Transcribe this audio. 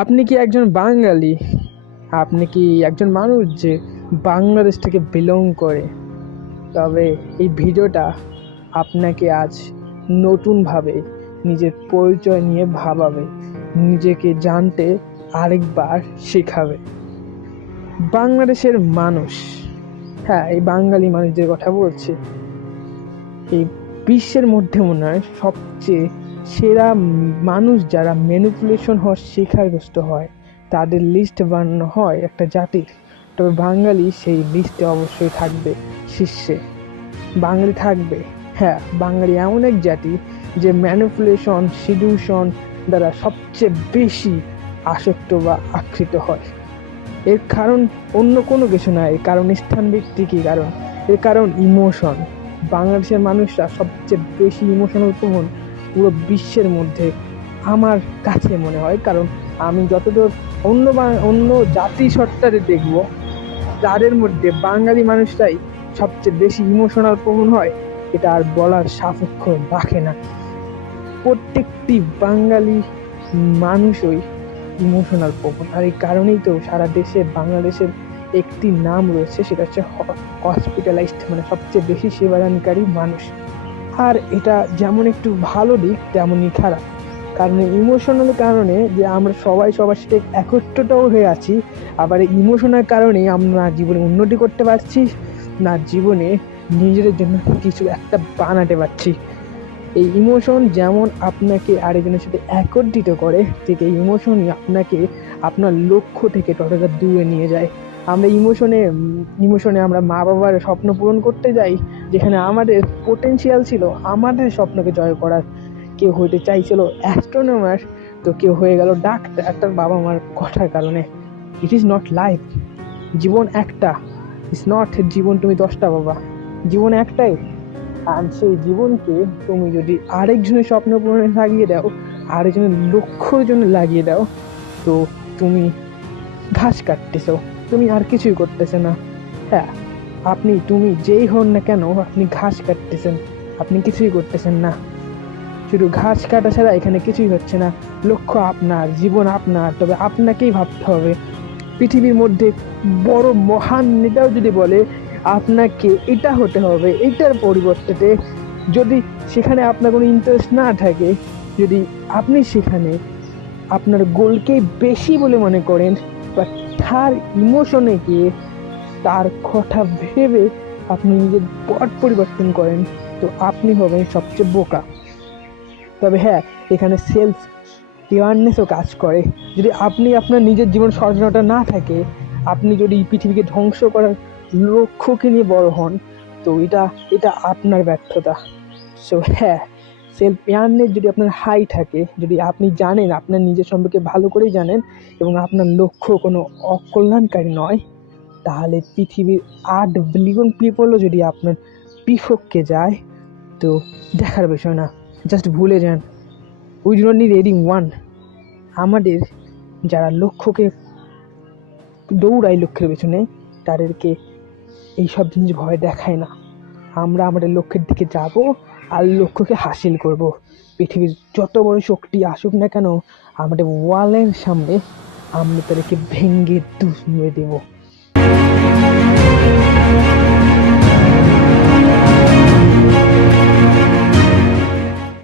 আপনি কি একজন বাঙালি? আপনি কি একজন মানুষ যে বাংলাদেশ থেকে বিলং করে? তবে এই ভিডিওটা আপনাকে আজ নতুনভাবে নিজের পরিচয় নিয়ে ভাবাবে, নিজেকে জানতে আরেকবার শেখাবে। বাংলাদেশের মানুষ, হ্যাঁ, এই বাঙালি মানুষদের কথা বলছি, এই বিশ্বের মধ্যে মনে হয় সবচেয়ে সেরা মানুষ যারা ম্যানিপুলেশন হওয়ার শিকারগ্রস্ত হয়, তাদের লিস্ট বানানো হয় একটা জাতির। তবে বাঙালি সেই লিস্টে অবশ্যই থাকবে শীর্ষে। বাঙালি থাকবে, হ্যাঁ, বাঙালি এমন এক জাতি যে ম্যানিপুলেশন, সিডিউশন দ্বারা সবচেয়ে বেশি আসক্ত বা আকৃষ্ট হয়। এর কারণ অন্য কোনো কিছু না, এর কারণ স্থান ভিত্তিকই কারণ, এর কারণ ইমোশন। বাংলাদেশের মানুষরা সবচেয়ে বেশি ইমোশনাল প্রবণ পুরো বিশ্বের মধ্যে আমার কাছে মনে হয়। কারণ আমি যতদূর অন্য জাতি সত্তারে দেখব, তাদের মধ্যে বাঙালি মানুষরাই সবচেয়ে বেশি ইমোশনাল প্রবণ হয়, এটা আর বলার সাপেক্ষ রাখে না। প্রত্যেকটি বাঙালি মানুষই ইমোশনাল প্রবণ, আর এই কারণেই তো সারা দেশে বাংলাদেশের একটি নাম রয়েছে, সেটা হচ্ছে হসপিটালাইজড, মানে সবচেয়ে বেশি সেবাদানকারী মানুষ। আর এটা যেমন একটু ভালো দিক তেমনই খারাপ, কারণ ইমোশনাল কারণে যে আমরা সবাই সবার সাথে একত্রটাও হয়ে আছি, আবার এই ইমোশনাল কারণে আমরা জীবনে উন্নতি করতে পারছি না, জীবনে নিজেদের জন্য কিছু একটা বানাতে পারছি। এই ইমোশন যেমন আপনাকে আরেকজনের সাথে একত্রিত করে, ঠিক এই ইমোশনই আপনাকে আপনার লক্ষ্য থেকে ততটা দূরে নিয়ে যায়। আমরা ইমোশনে আমরা মা বাবার স্বপ্ন পূরণ করতে যাই, যেখানে আমাদের পোটেনশিয়াল ছিল আমাদের স্বপ্নকে জয় করার। কেউ হইতে চাইছিল অ্যাস্ট্রোনমার, তো কেউ হয়ে গেল ডাক্তার তার বাবা মার কথার কারণে। It is not life. জীবন একটা, ইটস নট জীবন তুমি 10টা বাবা, জীবন একটাই। আর সেই জীবনকে তুমি যদি আরেকজনের স্বপ্ন পূরণে লাগিয়ে দাও, আরেকজনের লক্ষ্যর জন্য লাগিয়ে দাও, তো তুমি ঘাস কাটতেছ, তুমি আর কিছুই করতেছে না। হ্যাঁ, তুমি যেই হন না কেন, আপনি ঘাস কাটতেছেন, আপনি কিছুই করতেছেন না। শুধু ঘাস কাটা ছাড়া এখানে কিছুই হচ্ছে না। লক্ষ্য আপনার, জীবন আপনার, তবে আপনাকেই ভাবতে হবে। পৃথিবীর মধ্যে বড় মহান নেতাও যদি বলে আপনাকে এটা হতে হবে, এটার পরিবর্তে যদি সেখানে আপনার কোনো ইন্টারেস্ট না থাকে, যদি আপনি সেখানে আপনার গোলকেই বেশি বলে মনে করেন বা তার ইমোশনে গিয়ে তার কথা ভেবে আপনি নিজের পথ পরিবর্তন করেন, তো আপনি হবেন সবচেয়ে বোকা। তবে হ্যাঁ, এখানে সেলফ অ্যাওয়ারনেসও কাজ করে। যদি আপনি আপনার নিজের জীবন সচেতনতা না থাকে, আপনি যদি পৃথিবীকে ধ্বংস করার লক্ষ্যকে নিয়ে বড় হন, তো এটা আপনার ব্যর্থতা। সো হ্যাঁ, সেলফ অ্যাওয়ারনেস যদি আপনার হাই থাকে, যদি আপনি জানেন, আপনার নিজের সম্পর্কে ভালো করেই জানেন, এবং আপনার লক্ষ্য কোনো অকল্যাণকারী নয়, তাহলে পৃথিবীর 8 বিলিয়ন পিপলও যদি আপনার বিপক্ষে যায়, তো দেখার বিষয় না, জাস্ট ভুলে যান। We do not need any one. আমাদের যারা লক্ষ্যকে দৌড়ায় লক্ষ্যের পেছনে, তাদেরকে এইসব জিনিস ভয় দেখায় না। আমরা আমাদের লক্ষ্যের দিকে যাব আর লক্ষ্যকে হাসিল করব। পৃথিবীর যত বড় শক্তি আসুক না কেন, আমাদের ওয়ালের সামনে আমরা তাদেরকে ভেঙে দুষ দেব।